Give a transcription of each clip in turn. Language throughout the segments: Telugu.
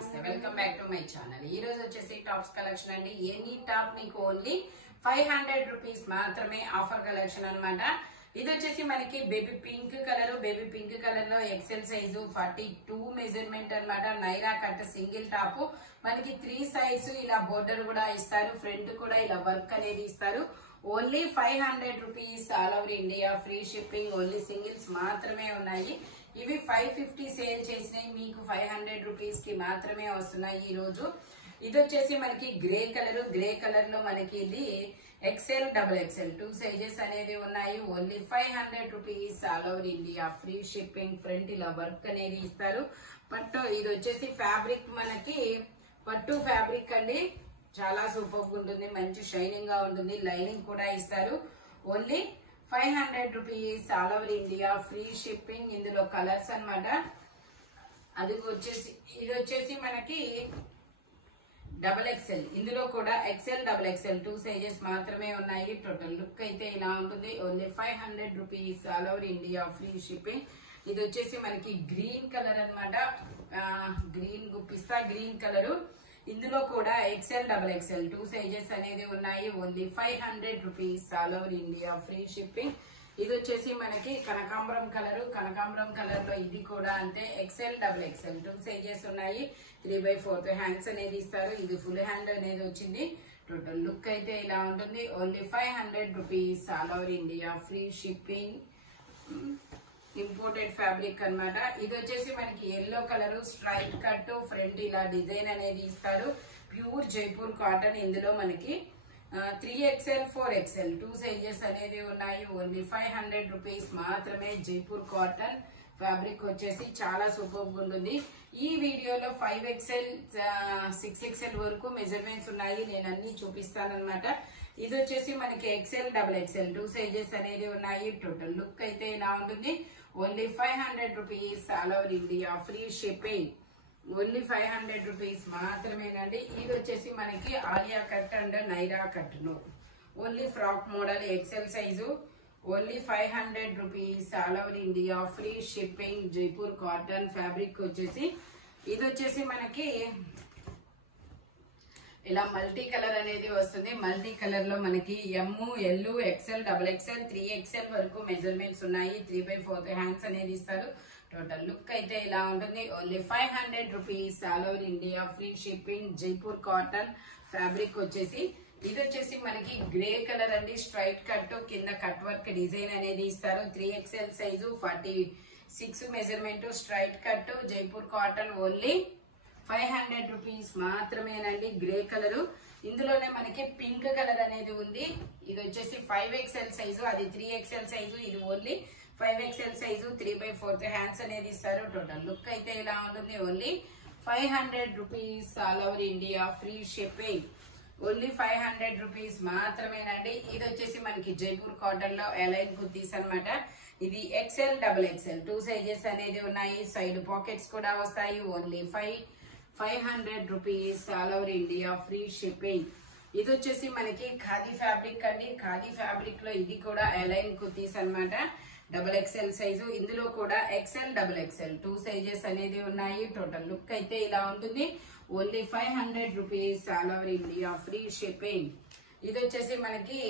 నమస్తే welcome back to my channel. ఈ రోజు వచ్చేసి టాప్స్ కలెక్షన్ అండి. ఎనీ టాప్ మీకు ఓన్లీ 500 రూపీస్ మాత్రమే ఆఫర్ కలెక్షన్ అన్నమాట. ఇది వచ్చేసి మనకి బేబీ పింక్ కలర్ లో ఎక్సెల్ సైజు 42 మెజర్మెంట్ అన్నమాట. నైరా కట్ సింగిల్ టాప్ మనకి 3 సైడ్స్ ఇలా బోర్డర్ కూడా ఇస్తారు, ఫ్రంట్ కూడా ఇలా వర్క్ అనేది ఇస్తారు. Only 500 rupees all over India, free shipping. Only singles మాత్రమే ఉన్నాయి. ఇవి 550 సేల్ చేసినాయి, మీకు 500 రూపీస్ కి మాత్రమే వస్తున్నాయి ఈ రోజు. ఇది వచ్చేసి మనకి గ్రే కలర్ లో మనకి ఇది ఎక్సెల్ డబుల్ ఎక్సెల్ 2 సైజెస్ అనేది ఉన్నాయి. Only 500 rupees all over India, free shipping. Front ఇలా వర్క్ అనేది ఇస్తారు. పట్టు ఇది వచ్చేసి ఫ్యాబ్రిక్ మనకి పట్టు ఫ్యాబ్రిక్ అండి, చాలా సూపర్ ఉంటుంది, మంచి షైనింగ్ గా ఉంటుంది. లైనింగ్ కూడా ఇస్తారు. Only 500 rupees all over India, free shipping. ఇందులో కలర్స్ అన్నమాట. ఇది వచ్చేసి మనకి డబల్ ఎక్సెల్, ఇందులో కూడా ఎక్సెల్ డబల్ ఎక్సెల్ 2 సైజెస్ మాత్రమే ఉన్నాయి. టోటల్ లుక్ అయితే ఇలా ఉంటుంది. Only 500 rupees all over India, free shipping. ఇది వచ్చేసి మనకి గ్రీన్ కలర్ అన్నమాట, పిస్తా గ్రీన్ కలర్. ఇందులో కూడా ఎక్సెల్ డబల్ ఎక్సెల్ 2 సైజెస్ అనేది ఉన్నాయి. Only 500 rupees all over India, free shipping. ఇది వచ్చేసి మనకి కనకాంబరం కలర్ లో ఇది కూడా అంతే. ఎక్సెల్ డబల్ ఎక్సెల్ 2 సైజెస్ ఉన్నాయి. 3/4 హ్యాండ్స్ అనేది ఇస్తారు. ఇది ఫుల్ హ్యాండ్ అనేది వచ్చింది. టోటల్ లుక్ అయితే ఇలా ఉంటుంది. Only 500 rupees all over India, free shipping. Imported fabric అన్నమాట. ఇది వచ్చేసి మనకి yellow colour stripe cut, front ఇలా డిజైన్ అనేది ఇస్తారు. Pure Jaipur cotton. ఇందులో మనకి 3XL 4XL 2 సైజెస్ అనేది ఉన్నాయి. ఓన్లీ 500 రూపీస్ మాత్రమే. జైపూర్ కాటన్ ఫ్యాబ్రిక్ వచ్చేసి చాలా సూపర్ ఉంటుంది. ఈ వీడియోలో 5XL 6XL వరకు మెజర్మెంట్స్ ఉన్నాయి, నేను అన్ని చూపిస్తాను అనమాట. ఇది వచ్చేసి మనకి ఎక్సెల్ డబుల్ ఎక్సెల్ 2 సైజెస్ అనేది ఉన్నాయి. టోటల్ లుక్ అయితే ఇలా ఉంటుంది. Only 500 rupees all over India, free shipping. Only 500 rupees మాత్రమేనండి. ఇది వచ్చేసి మనకి Alia cut and Naira cut ను only frock model XL size. ఓన్లీ 500 rupees all over India, free shipping. Jaipur cotton fabric వచ్చేసి ఇది వచ్చేసి మనకి ఇలా మల్టీ కలర్ అనేది వస్తుంది. మల్టీ కలర్ లో మనకి ML XL double XL 3XL వరకు మెజర్మెంట్స్ ఉన్నాయి. 3/4 హ్యాండ్స్ అనేది ఇస్తారు. టోటల్ లుక్ అయితే ఇలా ఉంటుంది. Only 500 rupees all over India, free shipping. Jaipur cotton fabric వచ్చేసి ఇది వచ్చేసి మనకి గ్రే కలర్ అండి. స్ట్రైట్ కట్, కింద కట్ వర్క్ డిజైన్ అనేది ఇస్తారు. 3XL size 46 measurement, straight cut, Jaipur cotton. Only 500 rupees మాత్రమేనండి. Grey colour. ఇందులోనే మనకి పింక్ కలర్ అనేది ఉంది. ఇది వచ్చేసి 5XL సైజు, అది 3XL సైజు. ఇది ఓన్లీ 5XL సైజు. 3/4 హ్యాండ్స్ అనేది ఇస్తారు. టోటల్ లుక్ అయితే ఇలా ఉంటుంది. Only 500 rupees all over India, free shipping. Only 500 rupees మాత్రమేనండి. ఇది వచ్చేసి మనకి జైపూర్ కాటన్ లో ఎలైన్ కుర్తీస్ అనమాట. ఇది ఎక్సెల్ డబుల్ ఎక్సెల్ 2 సైజెస్ అనేది ఉన్నాయి. సైడ్ పాకెట్స్ కూడా వస్తాయి. Only 500 rupees all over India, free shipping. ఇది వచ్చేసి మనకి ఖాదీ ఫ్యాబ్రిక్ అండి. ఖాదీ ఫ్యాబ్రిక్ లో ఇది కూడా ఎలైన్ కుర్తీస్ అనమాట. Double XL size. ఇందులో కూడా ఎక్సెల్ డబుల్ ఎక్సెల్ 2 సైజెస్ అనేది ఉన్నాయి. టోటల్ లుక్ అయితే ఇలా ఉంటుంది. Only 500 rupees all over India, free shipping. ఇది వచ్చేసి మనకి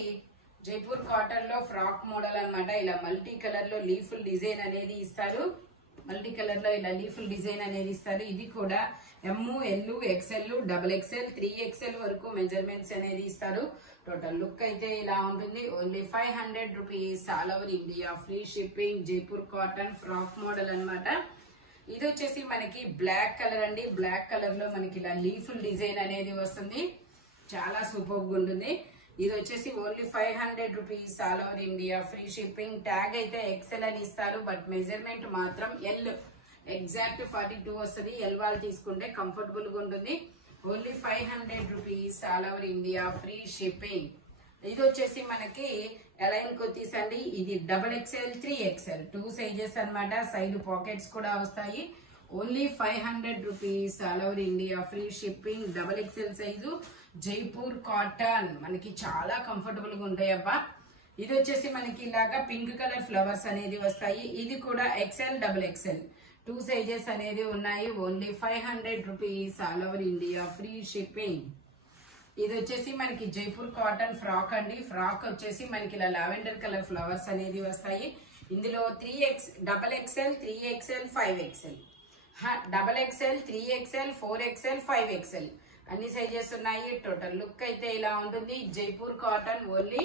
జైపూర్ కాటన్ లో ఫ్రాక్ మోడల్ అన్నమాట. ఇలా మల్టీ కలర్ లో లీఫుల్ డిజైన్ అనేది ఇస్తారు. మల్టీ కలర్ లో ఇలా లీఫుల్ డిజైన్ అనేది ఇస్తారు. ఇది కూడా ML XL double XL 3XL వరకు మెజర్మెంట్స్ అనేది ఇస్తారు. టోటల్ లుక్ అయితే ఇలా ఉంటుంది. Only 500 rupees all over India, free shipping. Jaipur cotton frock model అన్నమాట. ఇది వచ్చేసి మనకి బ్లాక్ కలర్ అండి. బ్లాక్ కలర్ లో మనకి ఇలా లీఫుల్ డిజైన్ అనేది వస్తుంది, చాలా సూపర్ గా ఉంటుంది. ఇది వచ్చేసి only 500 rupees all over India, free shipping. Tag అయితే ఎక్సెల్ అని ఇస్తారు, బట్ మెజర్మెంట్ మాత్రం L ఎగ్జాక్ట్ 42 వస్తుంది. L వాళ్ళు తీసుకుంటే కంఫర్టబుల్ గా ఉంటుంది. Only 500 rupees all over India, free shipping. ఇది వచ్చేసి మనకి ఎలైన్ కుర్తీస్ అండి. ఇది డబుల్ ఎక్సెల్ 3XL 2 సైజెస్ అన్నమాట. సైడ్ పాకెట్స్ కూడా వస్తాయి. Only 500 rupees all over India, free shipping. Double XL size. Jaipur cotton మనకి చాలా కంఫర్టబుల్ గా ఉంటాయి అబ్బా. ఇది వచ్చేసి మనకి ఇలాగా పింక్ కలర్ ఫ్లవర్స్ అనేది వస్తాయి. ఇది కూడా ఎక్సెల్ డబుల్ ఎక్సెల్ 2 సైజెస్ అనేది ఉన్నాయి. Only 500 rupees all over India free shipping. ఇది వచ్చేసి మనకి జైపూర్ కాటన్ ఫ్రాక్ అండి. ఫ్రాక్ వచ్చేసి మనకి ఇలా లావెండర్ కలర్ ఫ్లవర్స్ అనేది వస్తాయి. ఇందులో 3XL, 3XL, 5XL, XXL, 3XL, 4XL, 5XL అన్ని సైజెస్ ఉన్నాయి. టోటల్ లుక్ అయితే ఇలా ఉంటుంది. Jaipur cotton only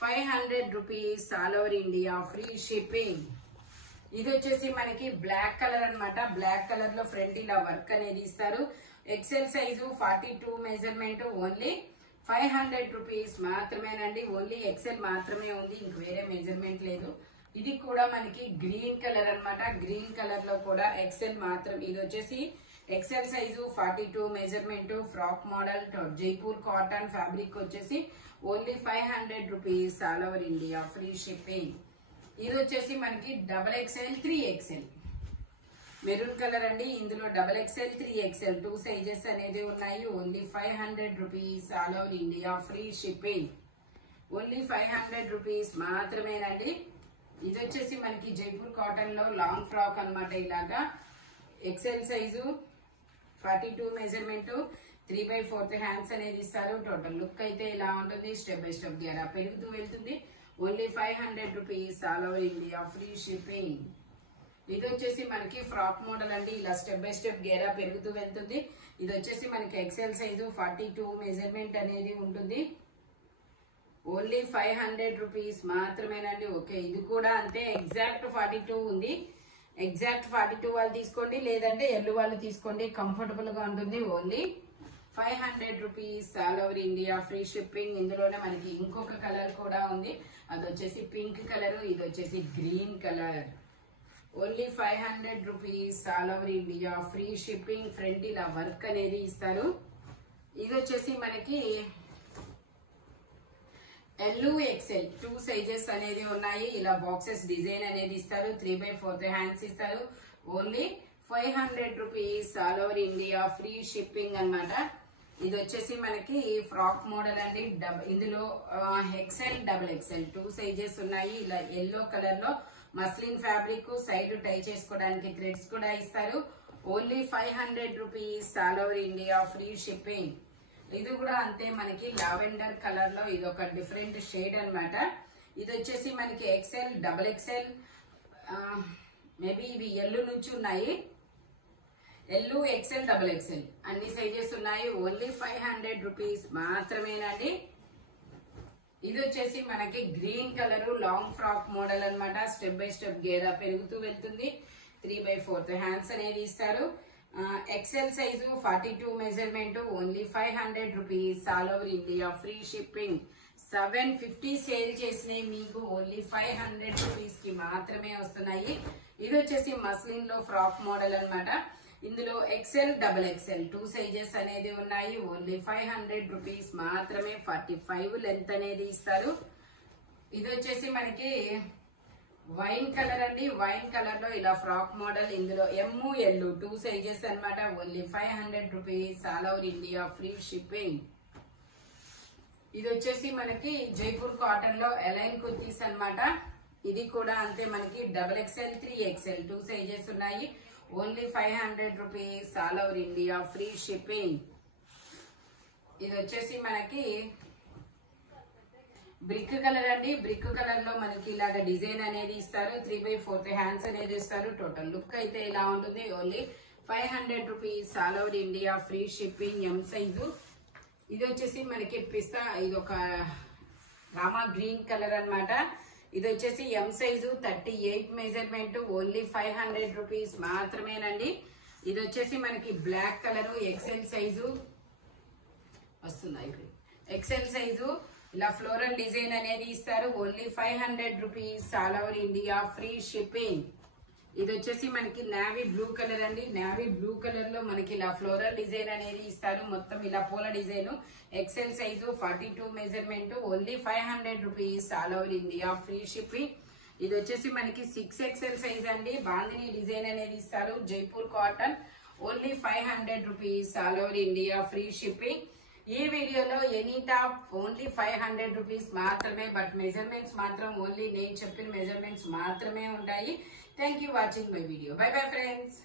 500 rupees all over India free shipping. ఇది వచ్చేసి మనకి బ్లాక్ కలర్ అన్నమాట. బ్లాక్ కలర్ లో ఫ్రంట్ ఇలా వర్క్ అనేది ఇస్తారు. XL size 42 measurement only 500 rupees మాత్రమేనండి. ఓన్లీ ఎక్సెల్ మాత్రమే ఉంది, ఇంక వేరే మెజర్మెంట్ లేదు. ఇది కూడా మనకి గ్రీన్ కలర్ అన్నమాట. గ్రీన్ కలర్ లో కూడా ఎక్సెల్ మాత్రం. ఇది వచ్చేసి XL size 42 measurement frock model Jaipur cotton fabric వచ్చేసి only 500 rupees all over India free shipping. ఇది వచ్చేసి మనకి XXL, 3XL మెరూన్ కలర్ అండి. ఇందులో XXL, 3XL 2 సైజెస్ అనేది ఉన్నాయి. Only 500 rupees all over India free shipping. Only 500 rupees మాత్రమేనండి. ఇది వచ్చేసి మనకి జైపూర్ కాటన్ లో లాంగ్ ఫ్రాక్ అన్నమాట. ఇలాగా ఎక్సెల్ సైజు 42 మెజర్మెంట్ 3/4 హ్యాండ్స్ అనేది ఇస్తారు. టోటల్ లుక్ అయితే ఇలా ఉంటుంది. స్టెప్ బై స్టెప్ గేరా పెరుగుతూ వెళ్తుంది. Only 500 rupees all over India free shipping. ఇది వచ్చేసి మనకి ఫ్రాక్ మోడల్ అండి. ఇలా స్టెప్ బై స్టెప్ గేరా పెరుగుతూ వెళ్తుంది. ఇది వచ్చేసి మనకి ఎక్సెల్ సైజు 42 మెజర్మెంట్ అనేది ఉంటుంది. ఓన్లీ 500 రూపీస్ మాత్రమేనండి. ఓకే, ఇది కూడా అంతే. ఎగ్జాక్ట్ 42 ఉంది. ఎగ్జాక్ట్ 42 వాళ్ళు తీసుకోండి, లేదంటే ఎల్లు వాళ్ళు తీసుకోండి, కంఫర్టబుల్ గా ఉంటుంది. Only 500 rupees all over India free shipping. ఇందులోనే మనకి ఇంకొక కలర్ కూడా ఉంది. అది వచ్చేసి పింక్ కలర్, ఇది వచ్చేసి green colour. Only 500 rupees all over India free shipping. Front ఇలా వర్క్ అనేది ఇస్తారు. ఇది వచ్చేసి మనకి XL 2 సైజెస్ అనేది ఉన్నాయి. ఇలా బాక్సెస్ డిజైన్ అనేది ఇస్తారు. 3/4 హ్యాండ్స్ ఇస్తారు. Only 500 rupees all over India free shipping అన్నమాట. ఇది వచ్చేసి మనకి ఫ్రాక్ మోడల్ అండి. ఇందులో XL, XXL 2 సైజెస్ ఉన్నాయి. ఇలా ఎల్లో కలర్ లో మస్లిన్ ఫ్యాబ్రిక్, సైడ్ టై చేసుకోవడానికి థ్రెడ్స్ కూడా ఇస్తారు. Only 500 rupees all over India free shipping. ఇది కూడా అంతే మనకి లావెండర్ కలర్ లో ఇది ఒక డిఫరెంట్ షేడ్ అన్నమాట. ఇది వచ్చేసి మనకి XL, XXL మేబీ ఇవి ఎల్లు నుంచి ఉన్నాయి. ఎల్లు, XL, XXL అన్ని సైజెస్ ఉన్నాయి. ఓన్లీ 500 రూపీస్ మాత్రమేనండి. ఇది వచ్చేసి మనకి green colour long frock model అన్నమాట. స్టెప్ బై స్టెప్ గేరా పెరుగుతూ వెళ్తుంది. 3/4 హ్యాండ్స్ అనేది ఇస్తారు. XL size 42 measurement only 500 rupees all over India free shipping. 750 sale చేసినాయి మీకు ఓన్లీ 500 రూపీస్ కి మాత్రమే వస్తున్నాయి. ఇది వచ్చేసి మస్లిన్ లో ఫ్రాక్ మోడల్ అన్నమాట. ఇందులో XL, XXL 2 సైజెస్ అనేది ఉన్నాయి. ఓన్లీ 500 రూపీస్ మాత్రమే. 45 లెంత్ అనేది ఇస్తారు. ఇది వచ్చేసి మనకి వైన్ కలర్ అండి. వైన్ కలర్ లో ఇలా ఫ్రాక్ మోడల్. ఇందులో ML 2 సైజెస్ అన్నమాట. Only 500 rupees all over India free shipping. ఇది వచ్చేసి మనకి జైపూర్ కాటన్ లో ఎలైన్ కుర్తీస్ అన్నమాట. ఇది కూడా అంతే మనకి XXL, 3XL 2 సైజెస్ ఉన్నాయి. Only 500 rupees all over India free shipping. ఇది వచ్చేసి మనకి బ్రిక్ కలర్ అండి. బ్రిక్ కలర్ లో మనకి ఇలాగ డిజైన్ అనేది ఇస్తారు. 3/4 హ్యాండ్స్ అనేది ఇస్తారు. టోటల్ లుక్ అయితే ఇలా ఉంటుంది. Only 500 rupees all over India free shipping. M size. ఇది వచ్చేసి మనకి పిస్తా, ఇది ఒక రామా గ్రీన్ కలర్ అన్నమాట. ఇది వచ్చేసి M size 38 measurement only 500 rupees మాత్రమేనండి. ఇది వచ్చేసి మనకి బ్లాక్ కలర్ ఎక్సెల్ సైజు వస్తున్నాయి. ఎక్సెల్ సైజు ఇలా ఫ్లోరల్ డిజైన్ అనేది ఇస్తారు. Only 500 rupees all over India free shipping. ఇది వచ్చేసి మనకి నావీ బ్లూ కలర్ అండి. నావీ బ్లూ కలర్ లో మనకి ఇలా ఫ్లోరల్ డిజైన్ అనేది ఇస్తారు. మొత్తం ఇలా పూల design. XL size 42 measurement only 500 rupees all over India free shipping. ఇది వచ్చేసి మనకి 6XL సైజ్ అండి. బాందిని డిజైన్ అనేది ఇస్తారు. Jaipur cotton only 500 rupees all over India free shipping. ఈ వీడియోలో ఎనీ టాప్ ఓన్లీ 500 రూపీస్ మాత్రమే. బట్ మెజర్మెంట్స్ మాత్రం ఓన్లీ నేను చెప్పిన మెజర్మెంట్స్ మాత్రమే ఉంటాయి. Thank you watching my video. By bye friends.